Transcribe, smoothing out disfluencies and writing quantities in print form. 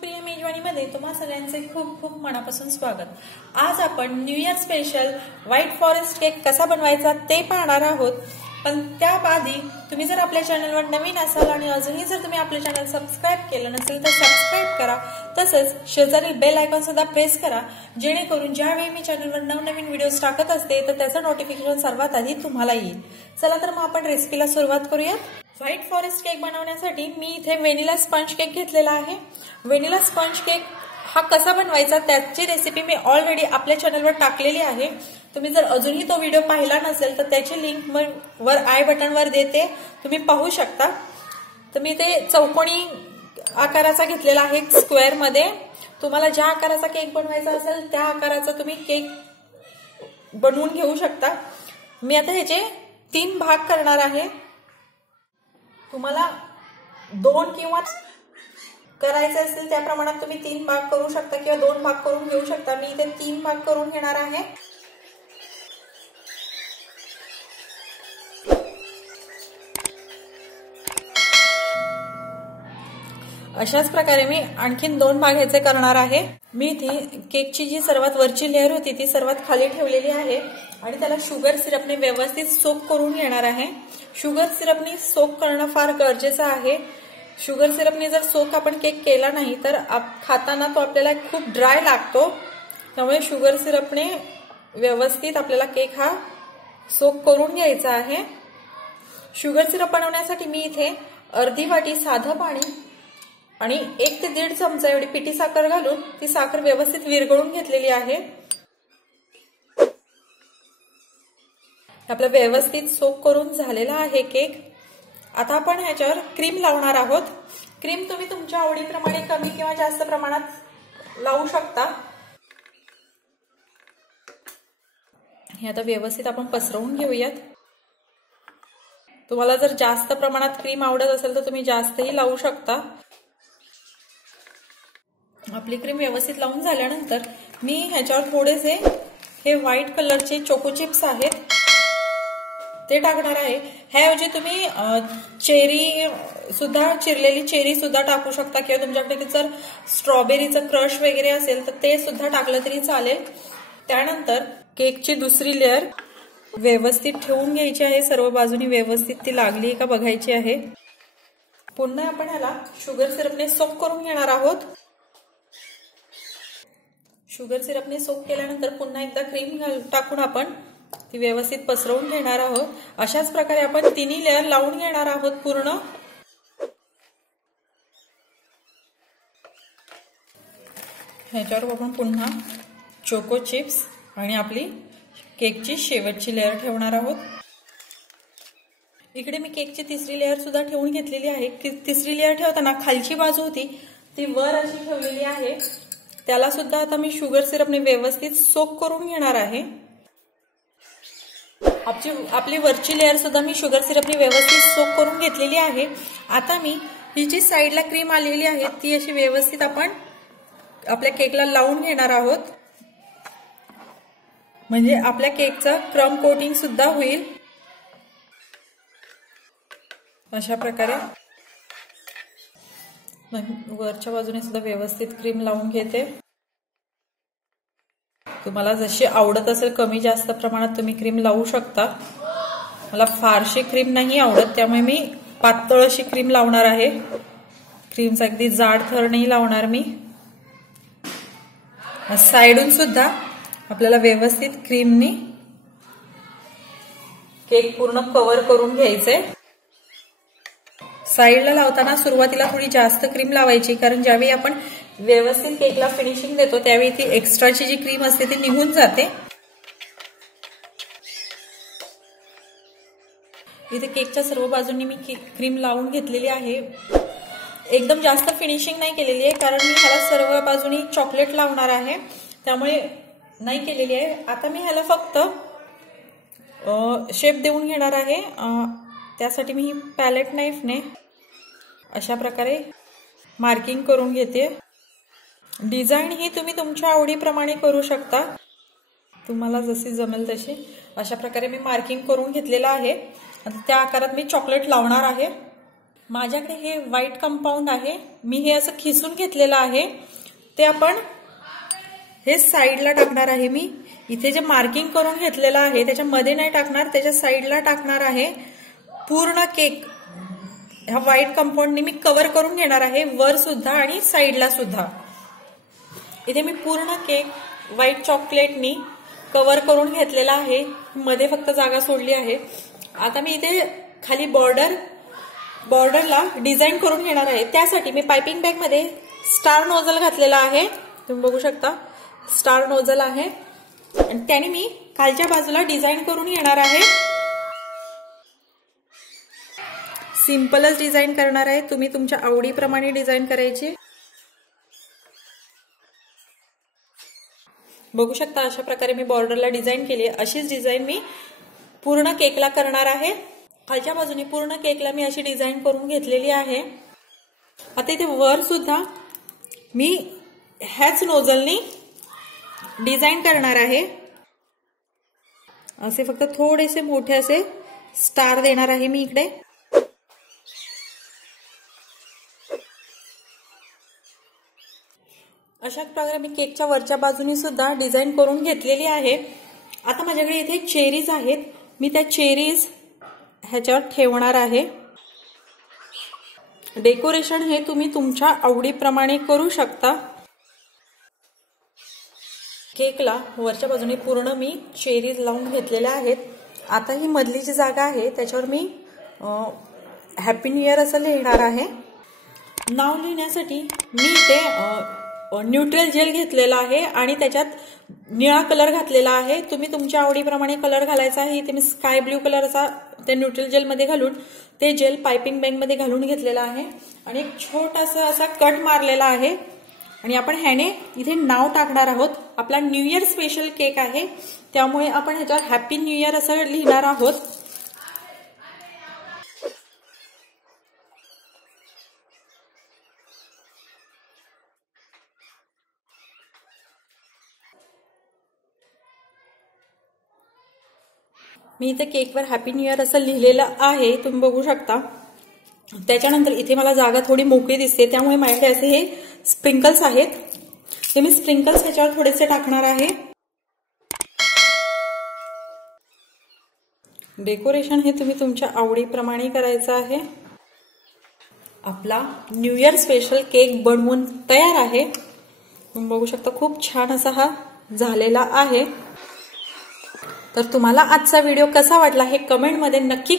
शिवप्रिय मेजवानीमध्ये तुम्हा सगळ्यांचे खूप खूप मनापासून स्वागत। आज आपण new year special white forest cake कसा बनवायचा ते पाहणार आहोत। पण त्याआधी तुम्ही जर आपल्या चॅनलवर नवीन असाल आणि अजूनही जर तुम्ही आपले चॅनल सबस्क्राइब केलं नसेल तर सबस्क्राइब करा, तसेच शेजारील बेल आयकॉन सुद्धा प्रेस करा, जेणेकरून ज्यावेळी मी चॅनलवर नवनवीन व्हिडिओज टाकत असते तर त्याचं नोटिफिकेशन सर्वात आधी तुम्हाला येईल। चला तर मग आपण रेसिपीला सुरुवात करूया। व्हाईट फॉरेस्ट केक बनवण्यासाठी मी इथे व्हॅनिला स्पंज केक घेतलेला आहे। व्हॅनिला स्पंज केक हा कसा बनवायचा त्याची रेसिपी मी ऑलरेडी आपल्या चॅनलवर टाकलेली आहे। तुम्ही जर अजूनही तो व्हिडिओ पाहिला नसेल तर त्याची लिंक वर आय बटनवर देते, तुम्ही पाहू शकता। तर मी ते चौकोनी आकाराचा घेतलेला आहे, स्क्वेअर मध्ये। तुम्हाला ज्या आकाराचा केक बनवायचा असेल त्या आकाराचा तुम्ही केक बनवून घेऊ शकता। मी आता ह्याचे 3 भाग करणार आहे। तुम्हाला 2 किंवा करायचे असेल त्या प्रमाणात तुम्ही 3 भाग करू शकता किंवा 2 भाग करून घेऊ शकता। मी इथे 3 भाग करून घेणार आहे। अशाच प्रकारे मी आणखीन 2 भाग ह्याचे करणार आहे। मी इथे केकची जी सर्वात वरची लेअर होती ती सर्वात खाली ठेवलेली आहे आणि त्याला शुगर सिरपने व्यवस्थित सोक करून घेणार आहे। शुगर सिरपने सोक करणं फार गरजेचं आहे। शुगर सिरपने जर सोक आपण केक केला नाही तर खाताना तो आपल्याला खूप ड्राय लागतो, त्यामुळे शुगर सिरपने व्यवस्थित आपल्याला केक हा सोक करून घ्यायचा आहे। शुगर सिरप बनवण्यासाठी मी इथे अर्धी वाटी साधं पाणी आणि 1 ते 1.5 चमचा एवढी पिठी साखर घालून ती साखर व्यवस्थित विरघळून घेतलेली आहे। आपला व्यवस्थित सोक करून झालेला आहे केक। आता आपण ह्याच्यावर क्रीम लावणार आहोत। क्रीम तुम्ही तुमच्या आवडीप्रमाणे कमी किंवा जास्त प्रमाणात लावू शकता। हे आता व्यवस्थित आपण पसरवून घेऊयात। तुम्हाला जर जास्त प्रमाणात क्रीम आवडत असेल तर तुम्ही जास्तही लावू शकता। आपली क्रीम व्यवस्थित लावून झाल्यानंतर मी ह्याच्यावर थोडेसे हे व्हाईट कलरचे चोको चिप्स आहेत ते टाकणार आहे। ह्याऐवजी तुम्ही चेरी सुद्धा, चिरलेली चेरी सुद्धा टाकू शकता किंवा तुमच्याकडे जर स्ट्रॉबेरीचं क्रश वगैरे असेल तर ते सुद्धा टाकलं तरी चालेल। त्यानंतर केकची दुसरी लेअर व्यवस्थित ठेवून घ्यायची आहे। सर्व बाजूनी व्यवस्थित ती लागली का बघायची आहे। पुन्हा आपण ह्याला शुगर सिरपने सोक करून घेणार आहोत। शुगर सिरपने सोक केल्यानंतर पुन्हा एकदा क्रीम टाकून आपण ती व्यवस्थित पसरवून घेणार आहोत। अशाच प्रकारे आपण 3 लेअर लावून घेणार आहोत पूर्ण। ह्याच्यावर आपण पुन्हा चोको चिप्स आणि आपली केकची शेवटची लेअर ठेवणार आहोत। इकडे मी केकची तिसरी लेअर सुद्धा ठेवून घेतलेली आहे। तिसरी लेअर ठेवताना खालची बाजू होती ती वर अशी ठेवलेली आहे, त्याला सुद्धा आता मी शुगर सिरपने व्यवस्थित सोक करून घेणार आहे। आपली वरची लेअर सुद्धा मी शुगर सिरपने व्यवस्थित सोक करून घेतलेली आहे। आता मी ही जी साईडला क्रीम आलेली आहे ती अशी व्यवस्थित आपण आपल्या केकला लावून घेणार आहोत, म्हणजे आपल्या केकचा क्रम कोटिंग सुद्धा होईल। अशा प्रकारे वरच्या बाजूने सुद्धा व्यवस्थित क्रीम लावून घेते। तुम्हाला जशी आवडत असेल कमी जास्त प्रमाणात तुम्ही क्रीम लावू शकता। मला फारशी क्रीम नाही आवडत, त्यामुळे मी पातळ अशी क्रीम लावणार आहे। क्रीमचा अगदी जाड थर नाही लावणार मी। साइडून सुद्धा आपल्याला व्यवस्थित क्रीमनी केक पूर्ण कव्हर करून घ्यायचंय। साइडला लावताना सुरुवातीला थोडी जास्त क्रीम लावायची, कारण ज्यावेळी आपण व्यवस्थित केकला फिनिशिंग देतो त्यावेळी ती एक्स्ट्राची जी क्रीम असते ती निघून जाते। इथे केकच्या सर्व बाजूंनी मी क्रीम लावून घेतलेली आहे। एकदम जास्त फिनिशिंग नाही केलेली आहे, कारण मी ह्याला सर्व बाजूनी चॉकलेट लावणार आहे, त्यामुळे नाही केलेली आहे। आता मी ह्याला फक्त शेप देऊन घेणार आहे। त्यासाठी मी पॅलेट नाईफने अशा प्रकारे मार्किंग करून घेते। डिझाईन ही तुम्ही तुमच्या आवडीप्रमाणे करू शकता, तुम्हाला जशी जमेल तशी। अशा प्रकारे मी मार्किंग करून घेतलेलं आहे। आता त्या आकारात मी चॉकलेट लावणार आहे। माझ्याकडे हे व्हाईट कंपाऊंड आहे, मी हे असं खिसून घेतलेलं आहे. ते आपण हे साईडला टाकणार आहे. मी इथे जे मार्किंग करून घेतलेलं आहे त्याच्यामध्ये नाही टाकणार, त्याच्या साईडला टाकणार आहे. पूर्ण केक ह्या व्हाईट कंपाऊंडने मी कव्हर करून घेणार आहे, वर सुद्धा आणि साईडला सुद्धा. इथे मी पूर्ण केक व्हाईट चॉकलेटनी कव्हर करून घेतलेला आहे, मध्ये फक्त जागा सोडली आहे. आता मी इथे खाली बॉर्डरला डिझाईन करून घेणार आहे. त्यासाठी मी पायपिंग बॅग मध्ये स्टार नोझल घातलेला आहे, तुम्ही बघू शकता स्टार नोझल आहे. आणि त्याने मी खालच्या बाजूला डिझाईन करून घेणार आहे. सिंपलच डिझाईन करणार आहे, तुम्ही तुमच्या आवडीप्रमाणे डिझाईन करायची. बघू शकता अशा प्रकारे मी बॉर्डरला डिझाईन केली आहे. अशीच डिझाईन मी पूर्ण केकला करणार आहे. खालच्या बाजूने पूर्ण केकला मी अशी डिझाईन करून घेतलेली आहे. आता इथे वर सुद्धा मी ह्याच नोझलनी डिझाईन करणार आहे. असे फक्त थोडेसे मोठे असे स्टार देणार आहे मी इकडे. अशाच प्रकारे मी केकच्या वरच्या बाजूनी सुद्धा डिझाईन करून घेतलेली आहे. आता माझ्याकडे इथे चेरीज आहेत, मी त्या चेरीज ह्याच्यावर ठेवणार आहे. डेकोरेशन हे तुम्ही तुमच्या आवडीप्रमाणे करू शकता. केकला वरच्या बाजूने पूर्ण मी चेरीज लावून घेतलेल्या आहेत. आता ही मधली जी जागा आहे त्याच्यावर मी हॅपी न्यू इयर असं लिहिणार आहे. नाव लिहिण्यासाठी मी इथे न्यूट्रल जेल घेतलेला आहे आणि त्याच्यात निळा कलर घातलेला आहे. तुम्ही तुमच्या आवडीप्रमाणे कलर घालायचा आहे. इथे मी स्काय ब्ल्यू कलरचा त्या न्यूट्रल जेलमध्ये घालून ते जेल पायपिंग बॅगमध्ये घालून घेतलेला आहे आणि एक छोटासा असा कट मारलेला आहे. आणि आपण ह्याने इथे नाव टाकणार आहोत. आपला न्यू इयर स्पेशल केक आहे त्यामुळे आपण ह्याच्यावर हॅपी न्यू इयर असं लिहिणार आहोत. मी इथे केकवर हॅपी न्यू इयर असं लिहिलेलं आहे, तुम्ही बघू शकता. त्याच्यानंतर इथे मला जागा थोडी मोकळी दिसते त्यामुळे माझ्याकडे असे हे स्प्रिंकल्स आहेत. ते मी स्प्रिंकल्स ह्याच्यावर थोडेसे टाकणार आहे. डेकोरेशन हे तुम्ही तुमच्या आवडीप्रमाणे करायचं आहे. आपला न्यू इयर स्पेशल केक बनवून तयार आहे. तुम्ही बघू शकता खूप छान असा हा झालेला आहे. तर तुम्हाला आजचा व्हिडिओ कसा वाटला हे कमेंटमध्ये नक्की